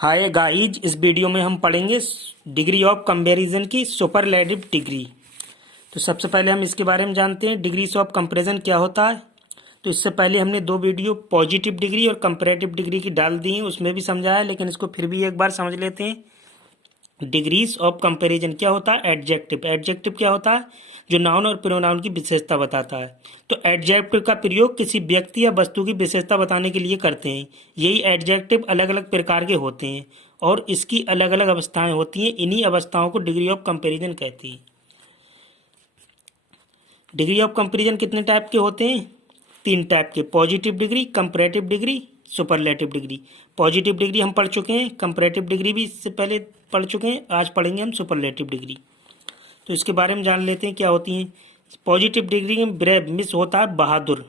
Hi guys, इस video में हम पढ़ेंगे डिग्री ऑफ कंपैरिजन की सुपरलेटिव डिग्री। तो सबसे पहले हम इसके बारे में जानते हैं डिग्रीज ऑफ कंपैरिजन क्या होता है। तो इससे पहले हमने दो वीडियो पॉजिटिव डिग्री और कंपैरेटिव डिग्री की डाल दी हैं, उसमें भी समझाया, लेकिन इसको फिर भी एक बार समझ लेते हैं। डिग्रीज ऑफ कंपैरिजन क्या होता है? एडजेक्टिव। एडजेक्टिव क्या होता है? जो नाउन और प्रोनाउन की विशेषता बताता है। तो एडजेक्टिव का प्रयोग किसी व्यक्ति या वस्तु की विशेषता बताने के लिए करते हैं। यही एडजेक्टिव अलग अलग प्रकार के होते हैं और इसकी अलग अलग अवस्थाएं होती हैं। इन्हीं अवस्थाओं को डिग्री ऑफ कंपैरिजन कहते हैं। डिग्री ऑफ कंपैरिजन कितने टाइप के होते हैं? तीन टाइप के: positive degree, comparative degree, superlative degree. Positive degree हम पढ़ चुके हैं, कंपैरेटिव डिग्री भी इससे पहले पढ़ चुके हैं, आज पढ़ेंगे हम सुपरलेटिव डिग्री। तो इसके बारे में जान लेते हैं क्या होती हैं। पॉजिटिव डिग्री में ब्रेव मिस होता है बहादुर।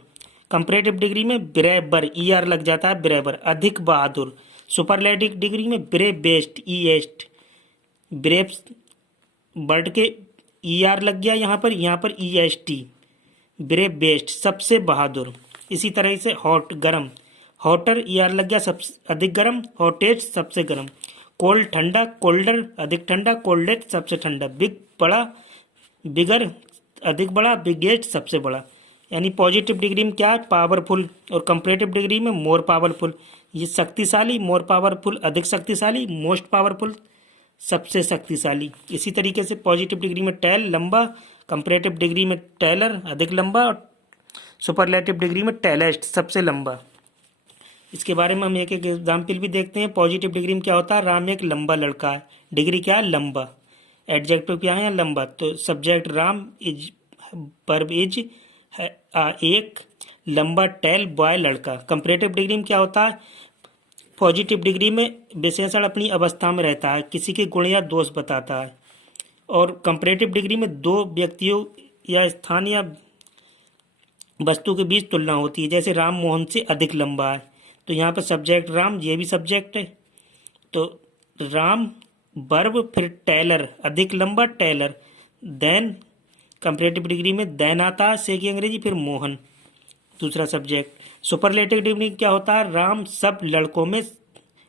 कंपैरेटिव डिग्री में ब्रेवर ईआर लग जाता है, ब्रेवर अधिक बहादुर। सुपरलेटिव डिग्री में ब्रेव बेस्ट ईएस्ट, ब्रेव वर्ड के ईआर लग गया यहाँ पर ईएसटी, ब्रेव बेस्ट सबसे बहादुर। इसी तरह से हॉट गर्म, हॉटर ईआर लग गया सबसे अधिक गर्म, हॉटेस्ट सबसे गर्म। कोल्ड ठंडा, कोल्डर अधिक ठंडा, कोल्डेस्ट सबसे ठंडा। बिग बड़ा, बिगर अधिक बड़ा, बिगेस्ट सबसे बड़ा। यानी पॉजिटिव डिग्री में क्या है? पावरफुल, और कंपैरेटिव डिग्री में मोर पावरफुल। ये शक्तिशाली, मोर पावरफुल अधिक शक्तिशाली, मोस्ट पावरफुल सबसे शक्तिशाली। इसी तरीके से पॉजिटिव डिग्री में टेल लंबा, कंपैरेटिव डिग्री में टेलर अधिक लंबा, और सुपरलेटिव डिग्री में टेलेस्ट सबसे लंबा। इसके बारे में हम एक एक एग्जाम्पल भी देखते हैं। पॉजिटिव डिग्री में क्या होता है? राम एक लंबा लड़का है। डिग्री क्या है? लंबा। एडजेक्टिव क्या है? लंबा। तो subject Ram, is verb is, एक लंबा टेल बॉय लड़का। कंपैरेटिव डिग्री में क्या होता है? पॉजिटिव डिग्री में विशेषण अपनी अवस्था में रहता है, किसी के गुण या दोष बताता है। और कंपैरेटिव डिग्री में दो व्यक्तियों या स्थान या वस्तु के बीच तुलना होती है। जैसे राम मोहन से अधिक लंबा है, तो यहाँ पर सब्जेक्ट राम, ये भी सब्जेक्ट है। तो राम वर्ब, फिर टेलर अधिक लंबा टेलर, देन कंपैरेटिव डिग्री में देन आता है से की अंग्रेजी, फिर मोहन दूसरा सब्जेक्ट। सुपरलेटिव डिग्री क्या होता है? राम सब लड़कों में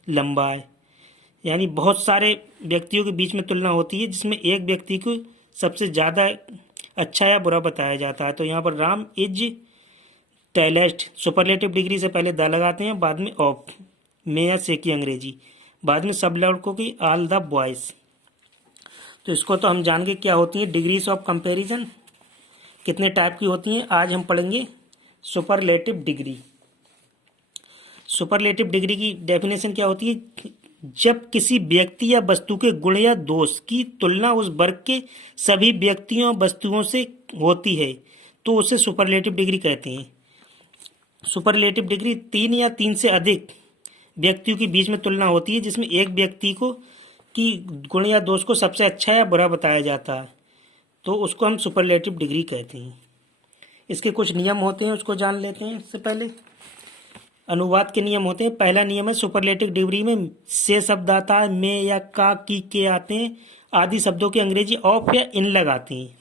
लंबा है। यानी बहुत सारे व्यक्तियों के बीच में तुलना होती है जिसमें एक व्यक्ति को सबसे ज़्यादा अच्छा या बुरा बताया जाता है। तो यहाँ पर राम इज टेलेस्ट। सुपरलेटिव डिग्री से पहले द लगाते हैं, बाद में ऑफ में या से की अंग्रेजी, बाद में सब लड़कों की ऑल द बॉयज। तो इसको तो हम जान के क्या होती है डिग्रीज ऑफ कंपैरिजन, कितने टाइप की होती हैं। आज हम पढ़ेंगे सुपरलेटिव डिग्री। सुपरलेटिव डिग्री की डेफिनेशन क्या होती है? जब किसी व्यक्ति या वस्तु के गुण या दोष की तुलना उस वर्ग के सभी व्यक्तियों वस्तुओं से होती है तो उसे सुपरलेटिव डिग्री कहते हैं। सुपरलेटिव डिग्री तीन या तीन से अधिक व्यक्तियों के बीच में तुलना होती है जिसमें एक व्यक्ति को की गुण या दोष को सबसे अच्छा या बुरा बताया जाता है, तो उसको हम सुपरलेटिव डिग्री कहते हैं। इसके कुछ नियम होते हैं, उसको जान लेते हैं। इससे पहले अनुवाद के नियम होते हैं। पहला नियम है सुपरलेटिव डिग्री में से शब्द आता है, में या का, की, के आते हैं। आदि शब्दों की अंग्रेजी ऑफ या इन लगाते हैं।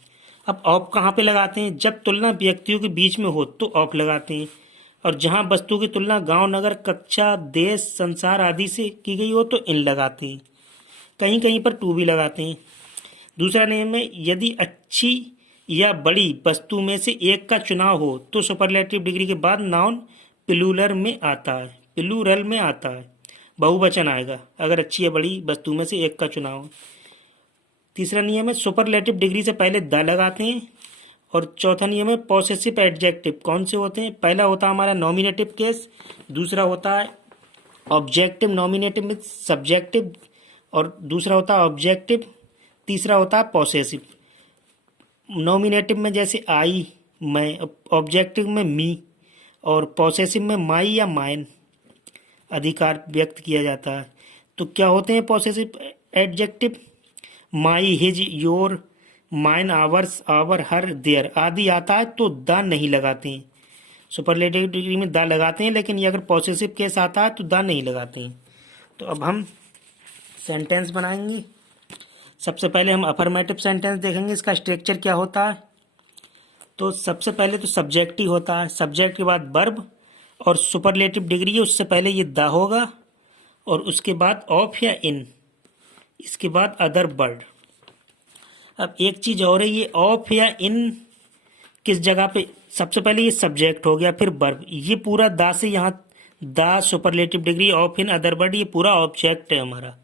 अब ऑफ कहाँ पे लगाते हैं? जब तुलना व्यक्तियों के बीच में हो तो ऑफ लगाते हैं, और जहाँ वस्तु की तुलना गांव, नगर, कक्षा, देश, संसार आदि से की गई हो तो इन लगाते हैं। कहीं कहीं पर टू भी लगाते हैं। दूसरा नियम है यदि अच्छी या बड़ी वस्तु में से एक का चुनाव हो तो सुपरलेटिव डिग्री के बाद नाउन प्लूरल में आता है, प्लूरल में आता है, बहुवचन आएगा अगर अच्छी या बड़ी वस्तु में से एक का चुनाव हो। तीसरा नियम है सुपरलेटिव डिग्री से पहले द लगाते हैं। और चौथा नियम है पॉसेसिव एडजेक्टिव कौन से होते हैं? पहला होता है हमारा नॉमिनेटिव केस, दूसरा होता है ऑब्जेक्टिव नॉमिनेटिव में सब्जेक्टिव, और दूसरा होता है ऑब्जेक्टिव, तीसरा होता है पॉसेसिव। नॉमिनेटिव में जैसे आई, मैं, ऑब्जेक्टिव में मी, और पॉसेसिव में माई या माइन अधिकार व्यक्त किया जाता है। तो क्या होते हैं possessive adjective? My, his, your, mine, ours, our, her, their आदि आता है तो द नहीं लगाते हैं। सुपरलेटिव डिग्री में द लगाते हैं, लेकिन ये अगर पॉसेसिव केस आता है तो द नहीं लगाते हैं। तो अब हम सेंटेंस बनाएंगे। सबसे पहले हम अफर्मेटिव सेंटेंस देखेंगे, इसका स्ट्रक्चर क्या होता है। तो सबसे पहले तो सब्जेक्ट ही होता है, सब्जेक्ट के बाद वर्ब, और सुपरलेटिव डिग्री है उससे पहले ये द होगा, और उसके बाद ऑफ या इन, इसके बाद अदर बर्ड। अब एक चीज और है, ये ऑफ या इन किस जगह पे, सबसे पहले ये सब्जेक्ट हो गया, फिर वर्ब, ये पूरा दा से यहाँ दा superlative degree of in other bird, ये पूरा ऑब्जेक्ट है हमारा।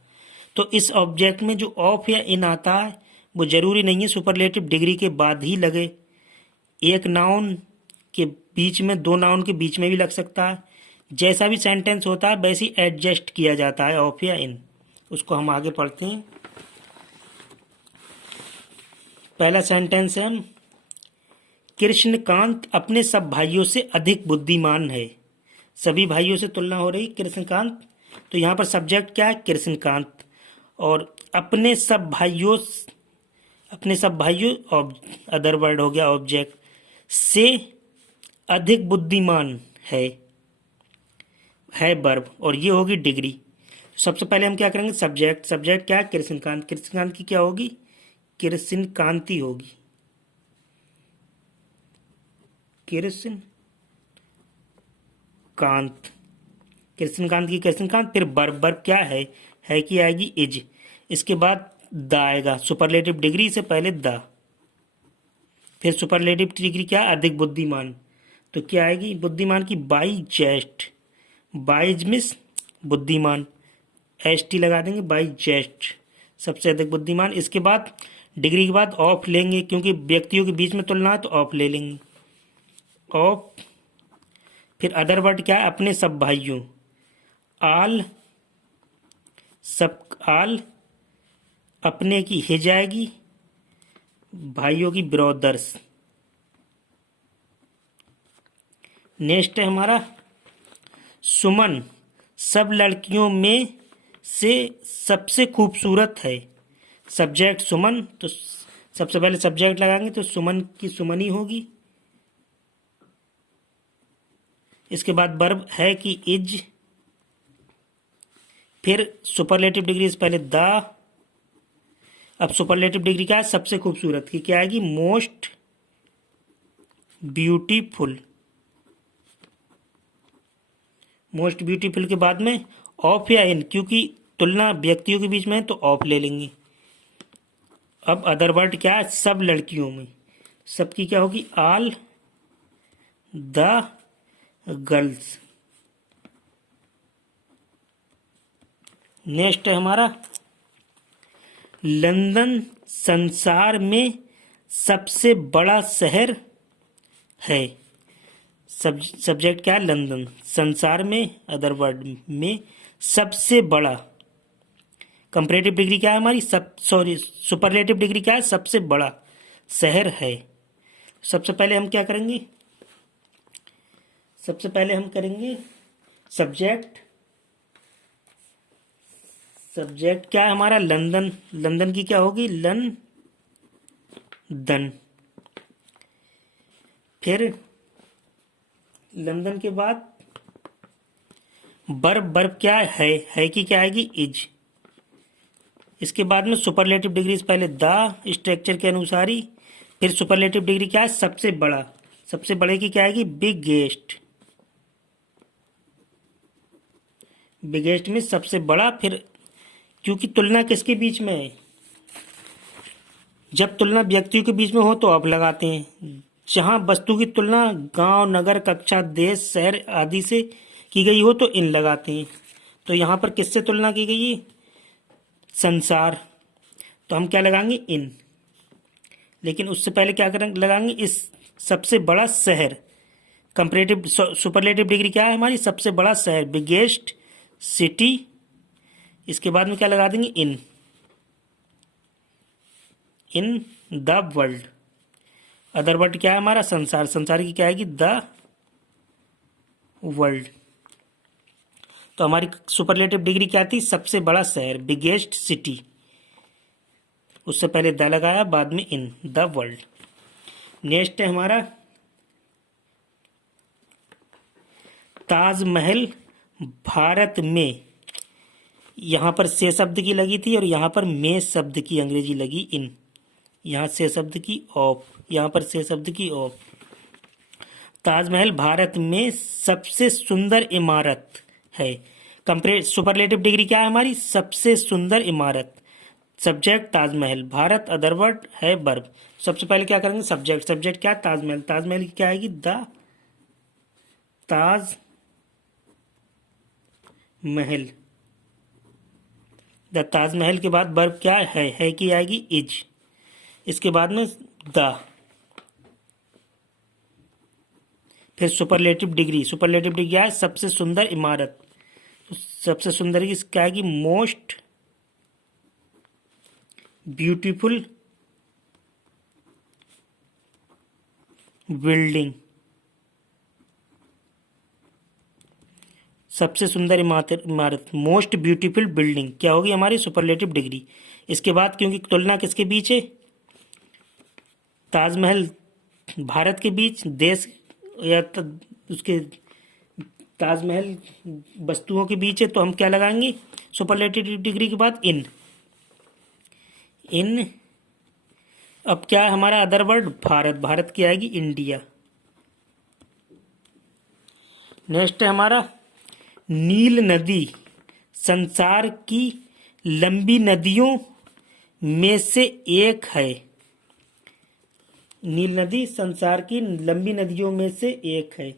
तो इस ऑब्जेक्ट में जो ऑफ या इन आता है वो जरूरी नहीं है सुपरलेटिव डिग्री के बाद ही लगे, एक नाउन के बीच में, दो नाउन के बीच में भी लग सकता है। जैसा भी सेंटेंस होता है वैसे ही एडजस्ट किया जाता है ऑफ या इन। उसको हम आगे पढ़ते हैं। पहला सेंटेंस है, कृष्णकांत अपने सब भाइयों से अधिक बुद्धिमान है। सभी भाइयों से तुलना हो रही कृष्णकांत, तो यहाँ पर सब्जेक्ट क्या है, कृष्णकांत, और अपने सब भाइयों अदर वर्ड हो गया ऑब्जेक्ट, से अधिक बुद्धिमान है वर्ब, और ये होगी डिग्री। सबसे पहले हम क्या करेंगे, सब्जेक्ट क्या है, कृष्णकांत की क्या होगी, कृष्णकांति होगी, कृष्णकांत की कृष्णकांत। फिर वर्ब क्या है कि आएगी इज, इसके बाद दा आएगा, सुपरलेटिव डिग्री से पहले दा, फिर सुपरलेटिव डिग्री क्या, अधिक बुद्धिमान, तो क्या आएगी बुद्धिमान की, बाइज मिस बुद्धिमान, टी लगा देंगे, बाइजेस्ट सबसे अधिक बुद्धिमान। इसके बाद डिग्री के बाद ऑफ लेंगे, क्योंकि व्यक्तियों के बीच में तुलना है तो ऑफ ले लेंगे, ऑफ। फिर अदर वर्ड क्या है, अपने सब भाइयों, आल अपने की हिज आएगी, भाइयों की ब्रदर्स। नेक्स्ट है हमारा सुमन सब लड़कियों में से सबसे खूबसूरत है। सब्जेक्ट सुमन, तो सबसे पहले सब्जेक्ट लगाएंगे तो सुमन की सुमनी होगी, इसके बाद वर्ब है कि इज, फिर सुपरलेटिव डिग्री से पहले दा। अब सुपरलेटिव डिग्री क्या है, सबसे खूबसूरत की क्या आएगी, मोस्ट ब्यूटीफुल। मोस्ट ब्यूटीफुल के बाद में ऑफ या इन, क्योंकि तुलना व्यक्तियों के बीच में है तो ऑफ ले लेंगे। अब अदर वर्ड क्या है, सब लड़कियों में, सबकी क्या होगी, आल द गर्ल्स। नेक्स्ट है हमारा लंदन संसार में सबसे बड़ा शहर है। सब्जेक्ट क्या है, लंदन, संसार में अदर वर्ड में सबसे बड़ा। कंपैरेटिव डिग्री क्या है हमारी, सुपरलेटिव डिग्री क्या है, सबसे बड़ा शहर है। सबसे पहले हम क्या करेंगे, सबसे पहले हम करेंगे सब्जेक्ट क्या है हमारा, लंदन, लंदन की क्या होगी, लंदन। फिर लंदन के बाद वर्ब क्या है कि क्या आएगी, इज। इसके बाद में सुपरलेटिव डिग्री से पहले दा, स्ट्रक्चर के अनुसार ही। फिर सुपरलेटिव डिग्री क्या है, सबसे बड़ा, सबसे बड़े की क्या आएगी, बिगेस्ट, बिगेस्ट में सबसे बड़ा। फिर क्योंकि तुलना किसके बीच में है, जब तुलना व्यक्तियों के बीच में हो तो आप लगाते हैं, जहां वस्तु की तुलना गांव, नगर, कक्षा, देश, शहर आदि से की गई हो तो इन लगाते हैं। तो यहाँ पर किससे तुलना की गई है, संसार, तो हम क्या लगाएंगे, इन। लेकिन उससे पहले क्या करेंगे, लगाएंगे इस सबसे बड़ा शहर। कंपैरेटिव सुपरलेटिव डिग्री क्या है हमारी, सबसे बड़ा शहर, बिगेस्ट सिटी। इसके बाद में क्या लगा देंगे, in the world. Other word क्या है हमारा, संसार, संसार की क्या आएगी, द वर्ल्ड। तो हमारी सुपरलेटिव डिग्री क्या थी, सबसे बड़ा शहर, बिगेस्ट सिटी, उससे पहले द लगाया, बाद में इन द वर्ल्ड। नेक्स्ट है हमारा ताजमहल भारत में, यहाँ पर से शब्द की लगी थी और यहाँ पर में शब्द की अंग्रेजी लगी इन, यहाँ से शब्द की ऑफ, यहाँ पर से शब्द की ऑफ। ताजमहल भारत में सबसे सुंदर इमारत है। सुपरलेटिव डिग्री क्या है हमारी? सबसे सुंदर इमारत। सब्जेक्ट ताजमहल, भारत अदरवर्ड है वर्ब। सबसे पहले क्या करेंगे? सब्जेक्ट। सब्जेक्ट क्या? ताजमहल। ताजमहल की क्या आएगी? द ताज महल। द ताजमहल के बाद वर्ब क्या है की आएगी? इज। इसके बाद में द। फिर सुपरलेटिव डिग्री। सुपरलेटिव डिग्री क्या है? सबसे सुंदर इमारत। तो सबसे सुंदर की क्या आएगी? Most beautiful building. सबसे सुंदर इमारत मोस्ट ब्यूटीफुल बिल्डिंग क्या होगी हमारी? Superlative degree. इसके बाद क्योंकि तुलना किसके बीच है? ताजमहल भारत के बीच, देश या उसके ताजमहल वस्तुओं के बीच है, तो हम क्या लगाएंगे सुपरलेटिव डिग्री के बाद? इन। इन। अब क्या है हमारा अदर वर्ड? भारत। भारत की आएगी इंडिया। नेक्स्ट है हमारा नील नदी संसार की लंबी नदियों में से एक है। नील नदी संसार की लंबी नदियों में से एक है।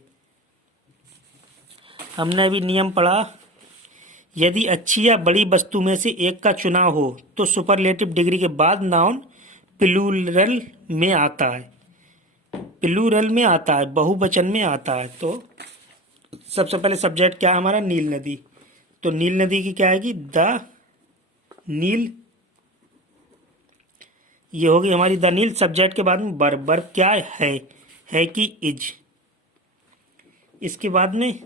हमने अभी नियम पढ़ा, यदि अच्छी या बड़ी वस्तु में से एक का चुनाव हो तो सुपरलेटिव डिग्री के बाद नाउन प्लूरल में आता है। प्लूरल में आता है, बहुवचन में आता है। तो सबसे पहले सब्जेक्ट क्या है हमारा? नील नदी। तो नील नदी की क्या आएगी? द नील। ये होगी हमारी द नील। सब्जेक्ट के बाद में वर्ब। वर्ब क्या है कि इज। इसके बाद में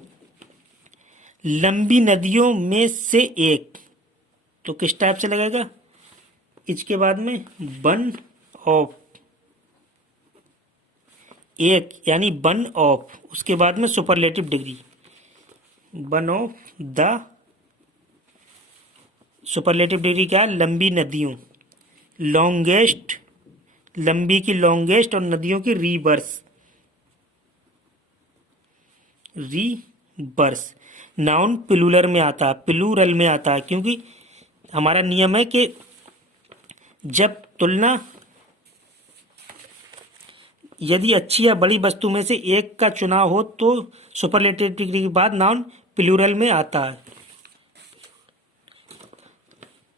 लंबी नदियों में से एक, तो किस टाइप से लगेगा? इज के बाद में वन ऑफ, एक यानी वन ऑफ। उसके बाद में superlative degree one of the. Superlative degree क्या है? लंबी नदियों, लॉन्गेस्ट, लंबी की लॉन्गेस्ट और नदियों की रिवर्स। रिवर्स। नाउन प्लूरल में आता है, प्लूरल में आता है, क्योंकि हमारा नियम है कि जब तुलना यदि अच्छी या बड़ी वस्तु में से एक का चुनाव हो तो सुपरलेटिव डिग्री के बाद नाउन प्लूरल में आता है।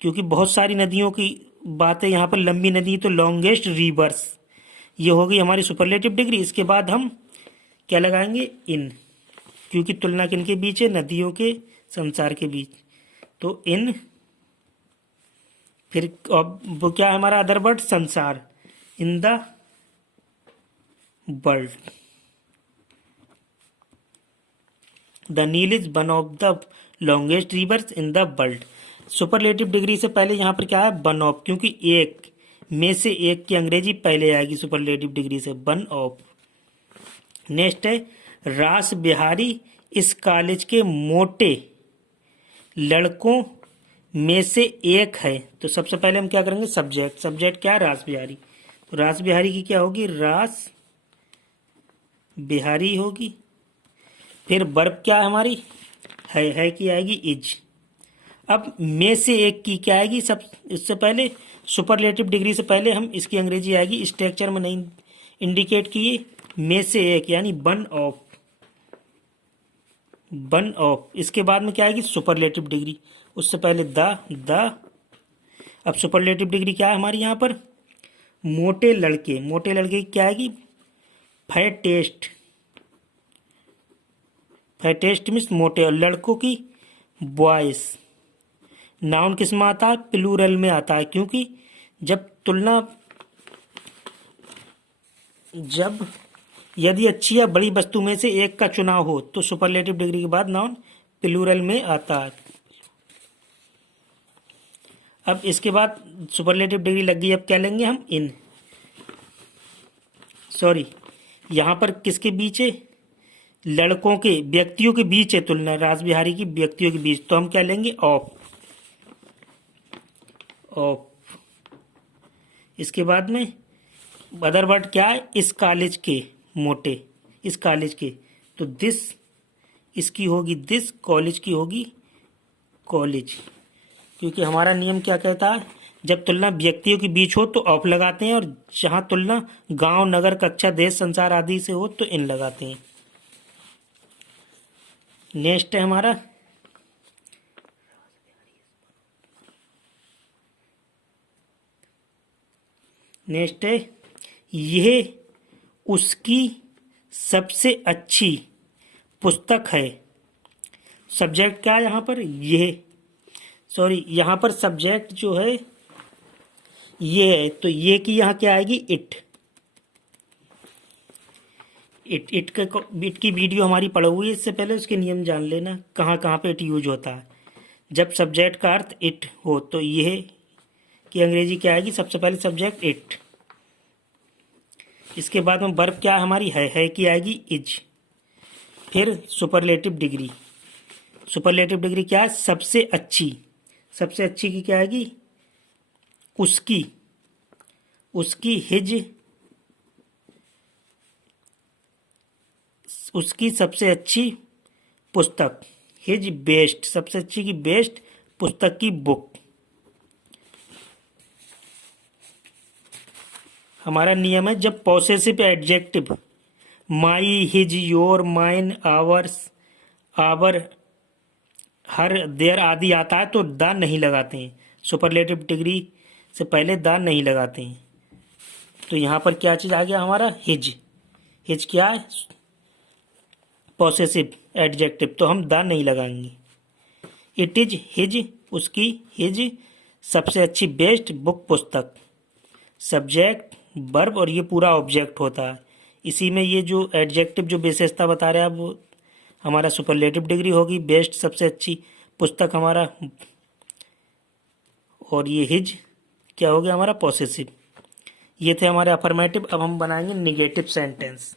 क्योंकि बहुत सारी नदियों की बात है यहाँ पर, लंबी नदी तो लॉन्गेस्ट रिवर्स, ये हो गई हमारी सुपरलेटिव डिग्री। इसके बाद हम क्या लगाएंगे? इन, क्योंकि तुलना किनके बीच है? नदियों के, संसार के बीच। तो इन। फिर अब वो क्या है हमारा अदर वर्ड? संसार। In the world. The Nile is one of the longest rivers in the world. Superlative degree से पहले यहाँ पर क्या है? वन ऑफ, क्योंकि एक में से एक की अंग्रेजी पहले आएगी सुपरलेटिव डिग्री से, वन ऑफ। नेक्स्ट है रास बिहारी इस कॉलेज के मोटे लड़कों में से एक है। तो सबसे पहले हम क्या करेंगे? सब्जेक्ट। सब्जेक्ट क्या है? रास बिहारी। तो रास बिहारी की क्या होगी? रास बिहारी होगी। फिर वर्ब क्या है हमारी? है की आएगी इज। अब में से एक की क्या आएगी? सब इससे पहले सुपरलेटिव डिग्री से पहले हम इसकी अंग्रेजी आएगी, स्ट्रक्चर में नहीं इंडिकेट किए, में से एक यानी वन ऑफ। One of. इसके बाद में क्या आएगी? Superlative degree. उससे पहले द। अब सुपरलेटिव डिग्री क्या है हमारी यहाँ पर? मोटे लड़के। मोटे लड़के की क्या आएगी? फैटेस्ट। फैटेस्ट मीन्स मोटे, और लड़कों की बॉयज। नाउन किस में आता है? प्लूरल में आता है, क्योंकि जब यदि अच्छी या बड़ी वस्तु में से एक का चुनाव हो तो सुपरलेटिव डिग्री के बाद नाउन प्लूरल में आता है। अब इसके बाद सुपरलेटिव डिग्री लग गई, अब क्या लेंगे हम? इन। सॉरी, यहाँ पर किसके बीच है? लड़कों के, व्यक्तियों के बीच है तुलना, रास बिहारी की व्यक्तियों के बीच। तो हम क्या लेंगे? ऑफ। ऑफ। इसके बाद में अदर वर्ड क्या है? इस कॉलेज के मोटे, इस कॉलेज के। तो दिस, इसकी होगी दिस, कॉलेज की होगी कॉलेज, क्योंकि हमारा नियम क्या कहता है, जब तुलना व्यक्तियों के बीच हो तो ऑफ लगाते हैं, और जहां तुलना गांव, नगर, कक्षा, देश, संसार आदि से हो तो इन लगाते हैं। नेक्स्ट है हमारा यह उसकी सबसे अच्छी पुस्तक है। सब्जेक्ट क्या है यहाँ पर, यहाँ पर सब्जेक्ट जो है ये है, तो ये की यहाँ क्या आएगी, इट की वीडियो हमारी पढ़ी हुई है इससे पहले, उसके नियम जान लेना कहाँ कहाँ पे इट यूज होता है। जब सब्जेक्ट का अर्थ इट हो तो यह की अंग्रेजी क्या आएगी, सबसे पहले सब्जेक्ट इट, इसके बाद में वर्ब क्या हमारी है की आएगी इज, फिर सुपरलेटिव डिग्री। सुपरलेटिव डिग्री क्या है, सबसे अच्छी की क्या आएगी, उसकी उसकी सबसे अच्छी पुस्तक, हिज बेस्ट, सबसे अच्छी की बेस्ट, पुस्तक की बुक। हमारा नियम है, जब possessive adjective my, his, your, mine, ours, our, her, their आदि आता है तो द नहीं लगाते हैं। सुपरलेटिव डिग्री से पहले द नहीं लगाते हैं। तो यहाँ पर क्या चीज़ आ गया हमारा, हिज क्या है, पॉसेसिव एडजेक्टिव, तो हम द नहीं लगाएंगे। इट इज हिज, उसकी, हिज सबसे अच्छी, बेस्ट, बुक पुस्तक, सब्जेक्ट, वर्ब, और ये पूरा ऑब्जेक्ट होता है। इसी में ये जो एडजेक्टिव जो विशेषता बता रहे हैं वो हमारा सुपरलेटिव डिग्री होगी, बेस्ट सबसे अच्छी, पुस्तक हमारा, और ये हिज क्या हो गया हमारा पॉसेसिव। ये थे हमारे अफर्मेटिव। अब हम बनाएंगे निगेटिव सेंटेंस।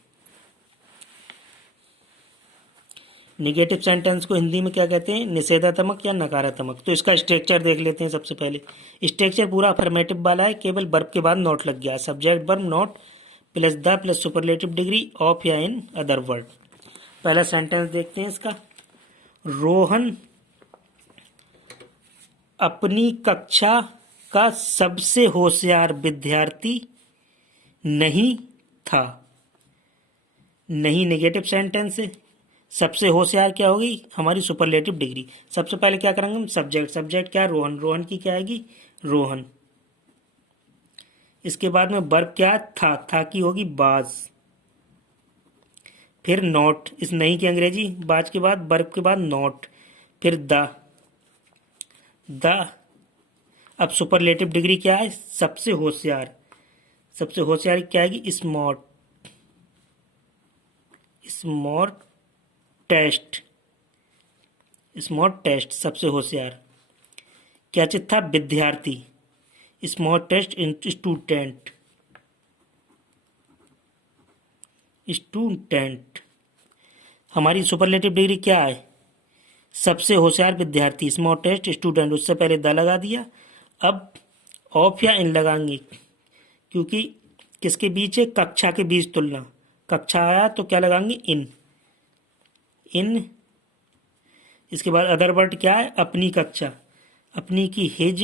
निगेटिव सेंटेंस को हिंदी में क्या कहते हैं, निषेधात्मक या नकारात्मक। तो इसका स्ट्रक्चर देख लेते हैं। सबसे पहले स्ट्रक्चर पूरा अफर्मेटिव वाला है, केवल वर्ब के बाद नॉट लग गया, subject verb not plus the plus superlative degree of या इन अदर वर्ड। पहला सेंटेंस देखते हैं इसका, रोहन अपनी कक्षा का सबसे होशियार विद्यार्थी नहीं था। नहीं नेगेटिव सेंटेंस है, सबसे होशियार क्या होगी हमारी सुपरलेटिव डिग्री। सबसे पहले क्या करेंगे हम, सब्जेक्ट क्या, रोहन, रोहन की क्या आएगी, रोहन। इसके बाद में वर्ब क्या, था की होगी बाज, फिर नॉट, इस नहीं की अंग्रेजी, बाज के बाद वर्ब के बाद नॉट, फिर द। अब सुपरलेटिव डिग्री क्या है, सबसे होशियार क्या आएगी, स्मार्ट टेस्ट, सबसे होशियार। क्या चीज था, विद्यार्थी, स्मार्ट टेस्ट स्टूडेंट। हमारी सुपरलेटिव डिग्री क्या है, सबसे होशियार विद्यार्थी, स्मार्ट टेस्ट स्टूडेंट, उससे पहले द लगा दिया। अब ऑफ या इन लगाएंगे, क्योंकि किसके बीच है, कक्षा के बीच तुलना, कक्षा आया तो क्या लगाएंगे, इन। इसके बाद अदर वर्ड क्या है, अपनी कक्षा, अपनी की हिज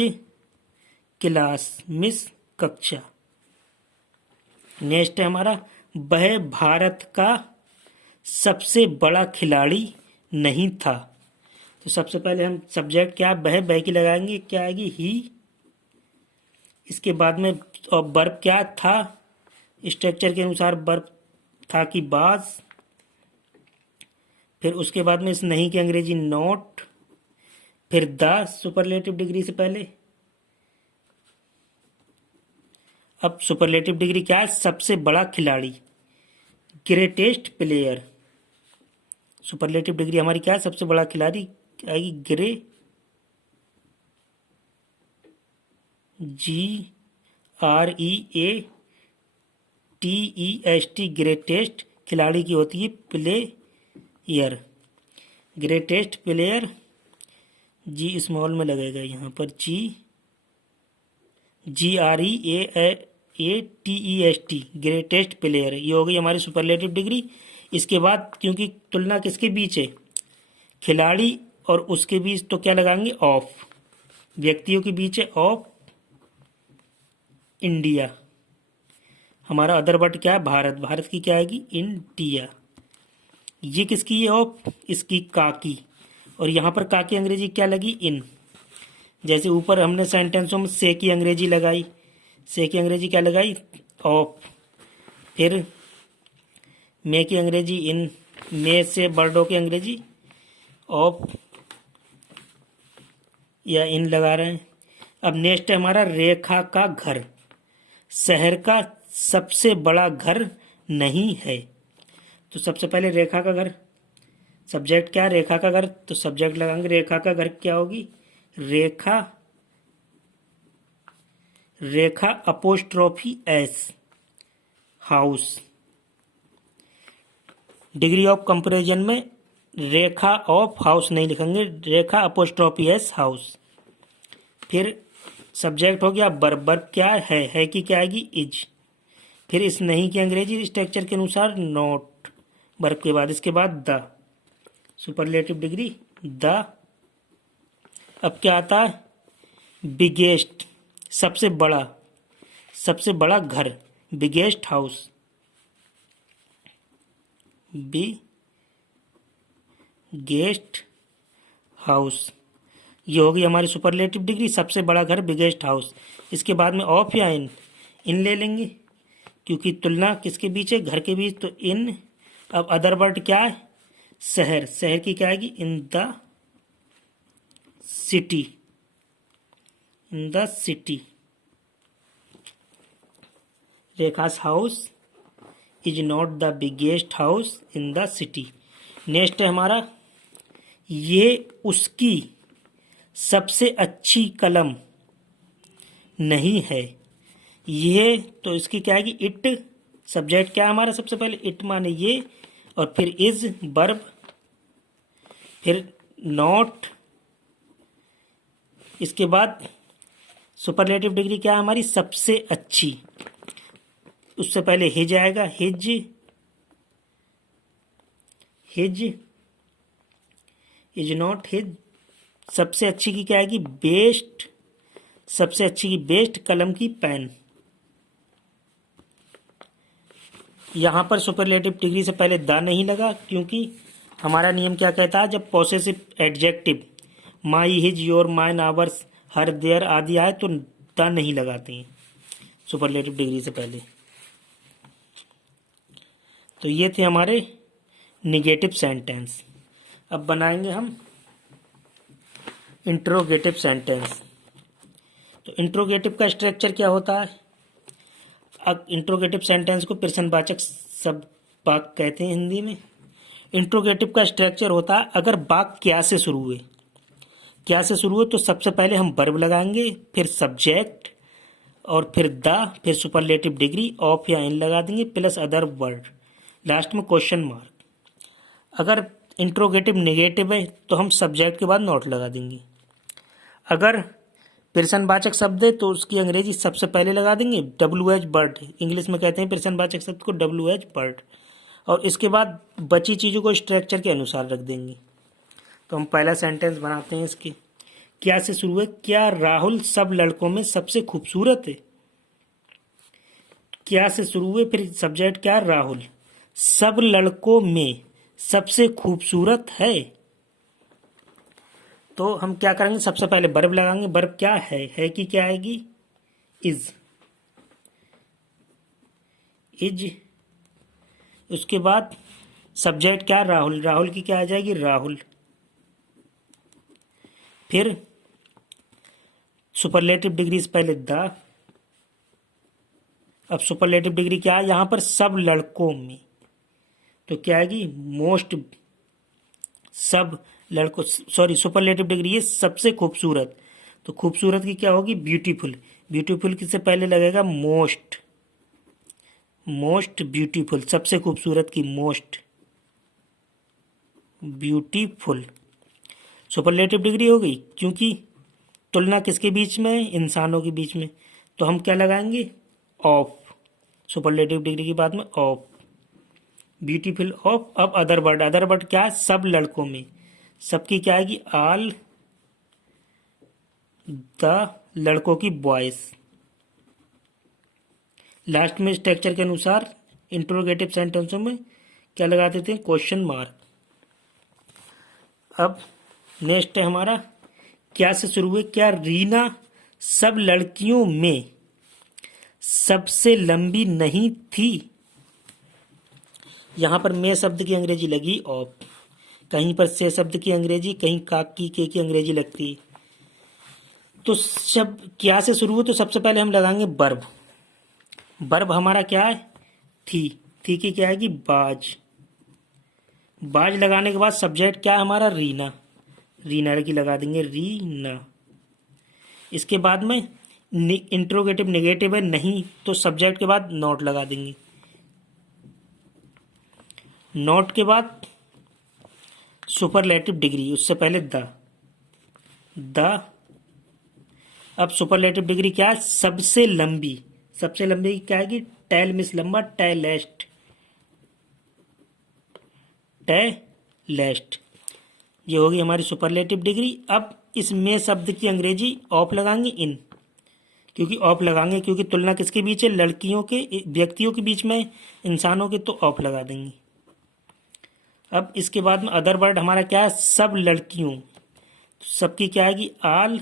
क्लास, मिस कक्षा। नेक्स्ट है हमारा, वह भारत का सबसे बड़ा खिलाड़ी नहीं था। तो सबसे पहले हम सब्जेक्ट क्या, वह की लगाएंगे, क्या आएगी, ही। इसके बाद में और वर्ब क्या था, स्ट्रक्चर के अनुसार वर्ब था की बाज, फिर उसके बाद में इस नहीं की अंग्रेजी नॉट, फिर द सुपरलेटिव डिग्री से पहले। अब सुपरलेटिव डिग्री क्या है, सबसे बड़ा खिलाड़ी, ग्रेटेस्ट प्लेयर। सुपरलेटिव डिग्री हमारी क्या है, सबसे बड़ा खिलाड़ी आएगी, GREATEST, ग्रेटेस्ट, खिलाड़ी की होती है प्लेयर, ग्रेटेस्ट प्लेयर, जी स्मॉल में लगेगा यहाँ पर, GREATEST, ग्रेटेस्ट प्लेयर। ये हो गई हमारी सुपरलेटिव डिग्री। इसके बाद क्योंकि तुलना किसके बीच है, खिलाड़ी और उसके बीच तो क्या लगाएंगे, ऑफ। व्यक्तियों के बीच है ऑफ इंडिया। हमारा अदर वर्ड क्या है, भारत। भारत की क्या आएगी, इंडिया। ये किसकी है ऑफ, इसकी का की। और यहाँ पर का की अंग्रेजी क्या लगी, इन। जैसे ऊपर हमने सेंटेंसों में से की अंग्रेजी लगाई, से की अंग्रेजी क्या लगाई, ऑफ। फिर मे की अंग्रेजी इन, मे से बर्डों की अंग्रेजी ऑफ या इन लगा रहे हैं। अब नेक्स्ट है हमारा रेखा का घर। शहर का सबसे बड़ा घर नहीं है। तो सबसे पहले रेखा का घर, सब्जेक्ट क्या है, रेखा का घर, तो सब्जेक्ट लगाएंगे रेखा का घर क्या होगी, Rekha, Rekha apostrophe s, house. Degree of comparison में रेखा ऑफ हाउस नहीं लिखेंगे, रेखा अपोस्ट्रोफी एस, हाउस। फिर सब्जेक्ट हो गया वर्ब, वर्ब क्या है कि क्या आएगी, इज। फिर इस नहीं की अंग्रेजी स्ट्रक्चर के अनुसार नॉट, वर्ब के बाद, इसके बाद द, सुपरलेटिव डिग्री द। अब क्या आता है, बिगेस्ट, सबसे बड़ा, सबसे बड़ा घर, बिगेस्ट हाउस, बिगेस्ट हाउस। ये होगी हमारी सुपरलेटिव डिग्री, सबसे बड़ा घर, बिगेस्ट हाउस। इसके बाद में ऑफ या इन ले लेंगे, क्योंकि तुलना किसके बीच है, घर के बीच, तो इन। अब अदर वर्ड क्या है, शहर, शहर की क्या आएगी, in the city, in the city. Rekha's house is not the biggest house in the city. Next है हमारा, ये उसकी सबसे अच्छी कलम नहीं है। ये तो इसकी क्या आएगी, इट। सब्जेक्ट क्या है हमारा, सबसे पहले इट माने ये, और फिर इज वर्ब, फिर नॉट। इसके बाद सुपरलेटिव डिग्री क्या है हमारी, सबसे अच्छी। उससे पहले हिज आएगा, his, his is not his. सबसे अच्छी की क्या आएगी, बेस्ट, सबसे अच्छी की बेस्ट कलम की पेन। यहां पर सुपरलेटिव डिग्री से पहले द नहीं लगा, क्योंकि हमारा नियम क्या कहता है, जब possessive adjective my, his, your, mine, ours, her, their आदि आए तो द नहीं लगाते हैं सुपरलेटिव डिग्री से पहले। तो ये थे हमारे निगेटिव सेंटेंस। अब बनाएंगे हम इंट्रोगेटिव सेंटेंस। तो इंट्रोगेटिव का स्ट्रक्चर क्या होता है, अब इंट्रोगेटिव सेंटेंस को प्रश्नवाचक शब्द वाक्य कहते हैं हिंदी में। इंट्रोगेटिव का स्ट्रक्चर होता है, अगर वाक्य क्या से शुरू हुए, क्या से शुरू हुए तो सबसे पहले हम वर्ब लगाएंगे, फिर सब्जेक्ट, और फिर द, फिर सुपरलेटिव डिग्री ऑफ या इन लगा देंगे, प्लस अदर वर्ड, लास्ट में क्वेश्चन मार्क। अगर इंट्रोगेटिव नेगेटिव है तो हम सब्जेक्ट के बाद नॉट लगा देंगे। अगर प्रश्नवाचक शब्द है तो उसकी अंग्रेजी सबसे पहले लगा देंगे WH बर्ड, इंग्लिश में कहते हैं प्रश्नवाचक शब्द को WH बर्ड, और इसके बाद बची चीज़ों को स्ट्रक्चर के अनुसार रख देंगे। तो हम पहला सेंटेंस बनाते हैं इसके। क्या से शुरू है, क्या राहुल सब लड़कों में सबसे खूबसूरत है। क्या से शुरू हुए, फिर सब्जेक्ट क्या, राहुल सब लड़कों में सबसे खूबसूरत है। तो हम क्या करेंगे, सबसे पहले वर्ब लगाएंगे। वर्ब क्या है कि क्या आएगी, इज, इज। उसके बाद सब्जेक्ट क्या, राहुल, राहुल की क्या आ जाएगी, राहुल। फिर सुपरलेटिव डिग्री से पहले द। अब सुपरलेटिव डिग्री क्या है यहां पर, सब लड़कों में, तो क्या आएगी, मोस्ट, सब लड़कों, सॉरी सुपरलेटिव डिग्री है सबसे खूबसूरत, तो खूबसूरत की क्या होगी, ब्यूटीफुल। ब्यूटीफुल किससे पहले लगेगा, मोस्ट, मोस्ट ब्यूटीफुल, सबसे खूबसूरत की मोस्ट ब्यूटीफुल। सुपरलेटिव डिग्री हो गई, क्योंकि तुलना किसके बीच में है, इंसानों के बीच में, तो हम क्या लगाएंगे, ऑफ। सुपरलेटिव डिग्री के बाद में ऑफ, ब्यूटीफुल ऑफ। अब अदर वर्ड, अदर वर्ड क्या है, सब लड़कों में, सबकी क्या आएगी, ऑल द लड़कों की बॉयज। लास्ट में स्ट्रक्चर के अनुसार इंट्रोगेटिव सेंटेंसों में क्या लगा देते हैं, क्वेश्चन मार्क। अब नेक्स्ट है हमारा, क्या से शुरू हुए, क्या रीना सब लड़कियों में सबसे लंबी नहीं थी। यहां पर मैं शब्द की अंग्रेजी लगी ऑफ, कहीं पर से शब्द की अंग्रेजी, कहीं काक की के की अंग्रेजी लगती है। तो शब्द क्या से शुरू हुए तो सबसे पहले हम लगाएंगे वर्ब। वर्ब हमारा क्या है, थी की क्या आएगी, बाज। बाज लगाने के बाद सब्जेक्ट क्या है हमारा, रीना। रीना की लगा देंगे रीना। इसके बाद में इंट्रोगेटिव नेगेटिव है नहीं, तो सब्जेक्ट के बाद नॉट लगा देंगे। नॉट के बाद सुपरलेटिव डिग्री, उससे पहले द। अब सुपरलेटिव डिग्री क्या है, सबसे लंबी। सबसे लंबी क्या आएगी, टेल मिस लंबा, टेलेस्ट। टेलेस्ट ये होगी हमारी सुपरलेटिव डिग्री। अब इस में शब्द की अंग्रेजी ऑफ लगाएंगे इन, क्योंकि ऑफ लगाएंगे क्योंकि तुलना किसके बीच है, लड़कियों के, व्यक्तियों के बीच में, इंसानों के, तो ऑफ लगा देंगे। अब इसके बाद में अदर वर्ड हमारा क्या है, सब लड़कियों। तो सबकी क्या आएगी, आल,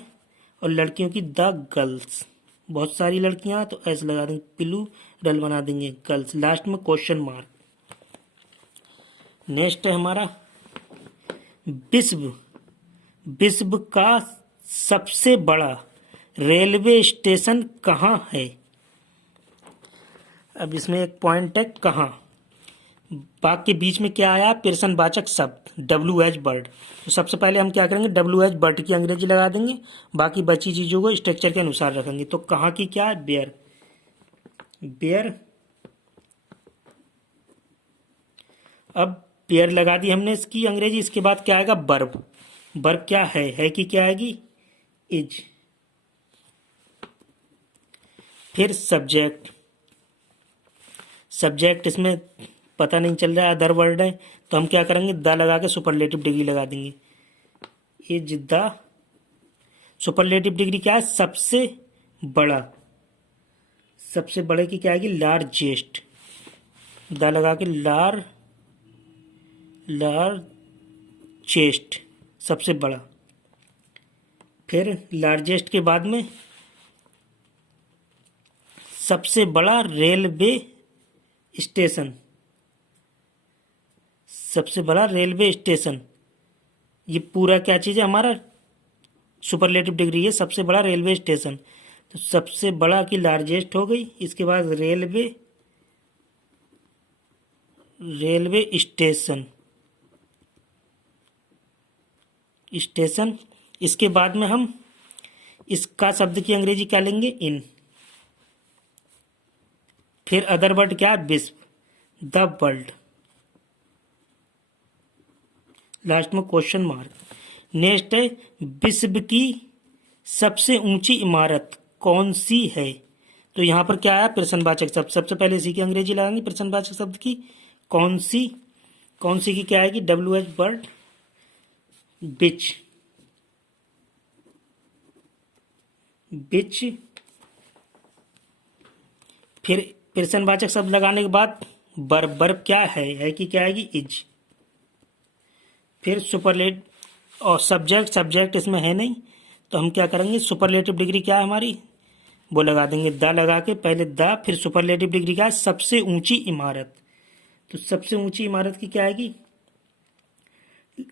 और लड़कियों की द गर्ल्स। बहुत सारी लड़कियां तो ऐसे लगा देंगे, पिलू डल बना देंगे गर्ल्स। लास्ट में क्वेश्चन मार्क। नेक्स्ट है हमारा विश्व। विश्व का सबसे बड़ा रेलवे स्टेशन कहाँ है। अब इसमें एक पॉइंट है, कहाँ। वाक्य के बीच में क्या आया, प्रश्नवाचक शब्द WH वर्ड। तो सबसे पहले हम क्या करेंगे, WH वर्ड की अंग्रेजी लगा देंगे, बाकी बची चीजों को स्ट्रक्चर के अनुसार रखेंगे। तो कहाँ की क्या है, बेयर। बेयर। अब बेयर लगा दी हमने इसकी अंग्रेजी। इसके बाद क्या आएगा, वर्ब। वर्ब क्या है कि क्या आएगी, इज। फिर सब्जेक्ट। सब्जेक्ट इसमें पता नहीं चल रहा है, अदर वर्ड है, तो हम क्या करेंगे, द लगा के सुपरलेटिव डिग्री लगा देंगे, इज द। सुपरलेटिव डिग्री क्या है, सबसे बड़ा। सबसे बड़े की क्या आएगी, लार्जेस्ट। द लगा के लार्जेस्ट, सबसे बड़ा। फिर लार्जेस्ट के बाद में सबसे बड़ा रेलवे स्टेशन। सबसे बड़ा रेलवे स्टेशन, ये पूरा क्या चीज़ है हमारा, सुपरलेटिव डिग्री है, सबसे बड़ा रेलवे स्टेशन। तो सबसे बड़ा की लार्जेस्ट हो गई। इसके बाद रेलवे स्टेशन। इसके बाद में हम इसका शब्द की अंग्रेजी क्या लेंगे, इन। फिर अदर वर्ड क्या है, विश्व, द वर्ल्ड। लास्ट में क्वेश्चन मार्क। नेक्स्ट है, विश्व की सबसे ऊंची इमारत कौन सी है। तो यहां पर क्या आया, प्रश्नवाचक शब्द। सबसे पहले इसी की अंग्रेजी लगाएंगे प्रश्नवाचक शब्द की, कौन सी। कौन सी की क्या आएगी, WH वर्ड, बिच। बिच। फिर प्रश्नवाचक शब्द लगाने के बाद वर्ब। वर्ब क्या है कि क्या आएगी, इज। फिर सुपरलेट और सब्जेक्ट इसमें है नहीं, तो हम क्या करेंगे, सुपरलेटिव डिग्री क्या है हमारी, वो लगा देंगे, द लगा के पहले द, फिर सुपरलेटिव डिग्री क्या है, सबसे ऊंची इमारत। तो सबसे ऊंची इमारत की क्या आएगी,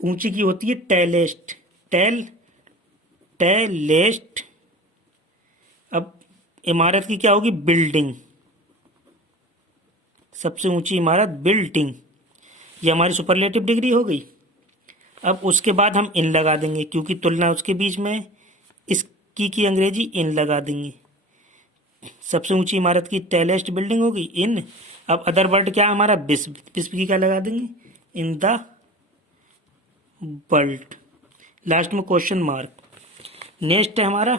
ऊंची की होती है टेलेस्ट। टेलेस्ट। अब इमारत की क्या होगी, बिल्डिंग। सबसे ऊंची इमारत, बिल्डिंग। ये हमारी सुपरलेटिव डिग्री हो गई। अब उसके बाद हम इन लगा देंगे, क्योंकि तुलना उसके बीच में, इसकी की अंग्रेजी इन लगा देंगे। सबसे ऊंची इमारत की टेलेस्ट बिल्डिंग होगी, इन। अब अदर वर्ड क्या हमारा, विश्व। विश्व की क्या लगा देंगे, इन द वर्ल्ड। लास्ट में क्वेश्चन मार्क। नेक्स्ट है हमारा,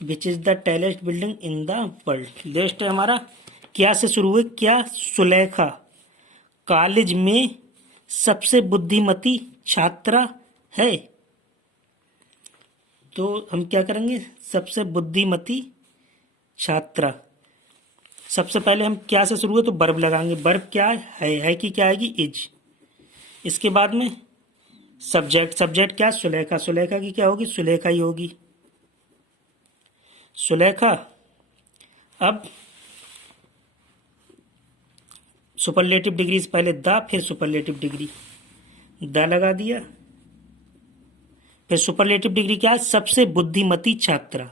which is the tallest building in the world. Next है हमारा, क्या से शुरू हुए, क्या सुलेखा कॉलेज में सबसे बुद्धिमती छात्रा है। तो हम क्या करेंगे, सबसे बुद्धिमती छात्रा। सबसे पहले हम क्या से शुरू है तो वर्ब लगाएंगे। वर्ब क्या है कि क्या आएगी, इज। इसके बाद में सब्जेक्ट, सब्जेक्ट क्या, सुलेखा। सुलेखा की क्या होगी, सुलेखा ही होगी, सुलेखा। अब सुपरलेटिव डिग्री से पहले द, फिर सुपरलेटिव डिग्री, द लगा दिया। फिर सुपरलेटिव डिग्री क्या है, सबसे बुद्धिमती छात्रा।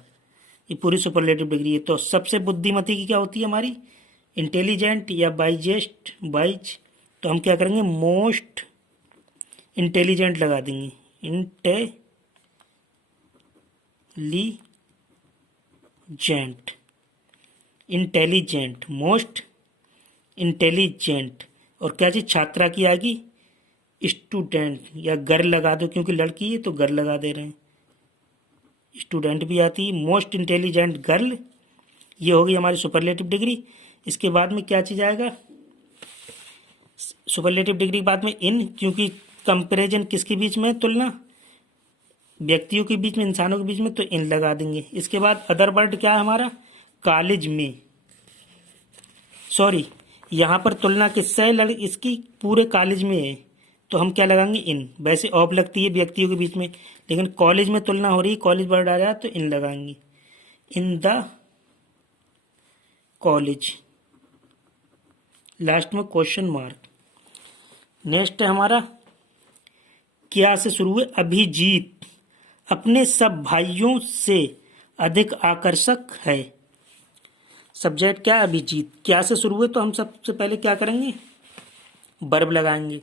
ये पूरी सुपरलेटिव डिग्री है। तो सबसे बुद्धिमती की क्या होती है हमारी, इंटेलिजेंट या बाइजेस्ट, बाइज। तो हम क्या करेंगे, मोस्ट इंटेलिजेंट लगा देंगे, इंटेलिजेंट, इंटेलिजेंट, मोस्ट इंटेलिजेंट। और क्या चीज छात्रा की आएगी, स्टूडेंट, या गर्ल लगा दो क्योंकि लड़की है तो गर्ल लगा दे रहे हैं। स्टूडेंट भी आती है, मोस्ट इंटेलिजेंट गर्ल, ये होगी हमारी सुपरलेटिव डिग्री। इसके बाद में क्या चीज आएगा, सुपरलेटिव डिग्री के बाद में इन, क्योंकि कंपैरिजन किसके बीच में, तुलना व्यक्तियों के बीच में, इंसानों के बीच में, तो इन लगा देंगे। इसके बाद अदर वर्ड क्या है हमारा, कॉलेज में, सॉरी यहाँ पर तुलना किससे है, इसकी पूरे कॉलेज में है तो हम क्या लगाएंगे, इन। वैसे ऑफ लगती है व्यक्तियों के बीच में, लेकिन कॉलेज में तुलना हो रही है, कॉलेज वर्ड आ रहा है तो इन लगाएंगे, इन द कॉलेज। लास्ट में क्वेश्चन मार्क। नेक्स्ट है हमारा क्या से शुरू है, अभिजीत अपने सब भाइयों से अधिक आकर्षक है। सब्जेक्ट क्या, अभिजीत। क्या से शुरू है तो हम सबसे पहले क्या करेंगे, वर्ब लगाएंगे।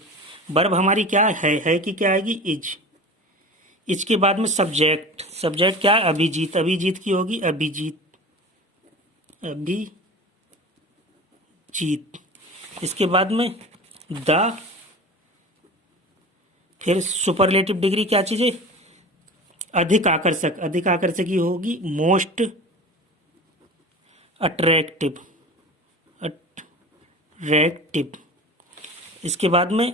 वर्ब हमारी क्या है कि क्या आएगी, इज। इसके बाद में सब्जेक्ट, सब्जेक्ट क्या, अभिजीत। अभिजीत की होगी अभिजीत, अभिजीत। इसके बाद में द, फिर सुपरलेटिव डिग्री क्या चीज है, अधिक आकर्षक। अधिक आकर्षक की होगी मोस्ट अट्रैक्टिव, अट्रैक्टिव। इसके बाद में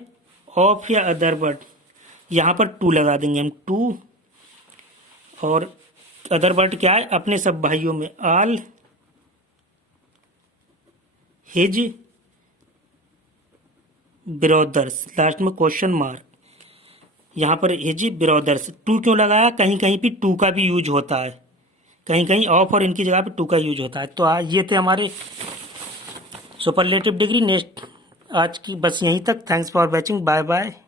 ऑफ या अदर वर्ड, यहाँ पर टू लगा देंगे हम, टू। और अदर वर्ड क्या है, अपने सब भाइयों में, ऑल हिज ब्रदर्स। लास्ट में क्वेश्चन मार्क। यहाँ पर हिज ब्रदर्स, टू क्यों लगाया, कहीं कहीं पे टू का भी यूज होता है, कहीं कहीं ऑफ और इनकी जगह पे टू का यूज होता है। तो आज ये थे हमारे सुपरलेटिव डिग्री। नेक्स्ट आज की बस यहीं तक। Thanks for watching, bye bye.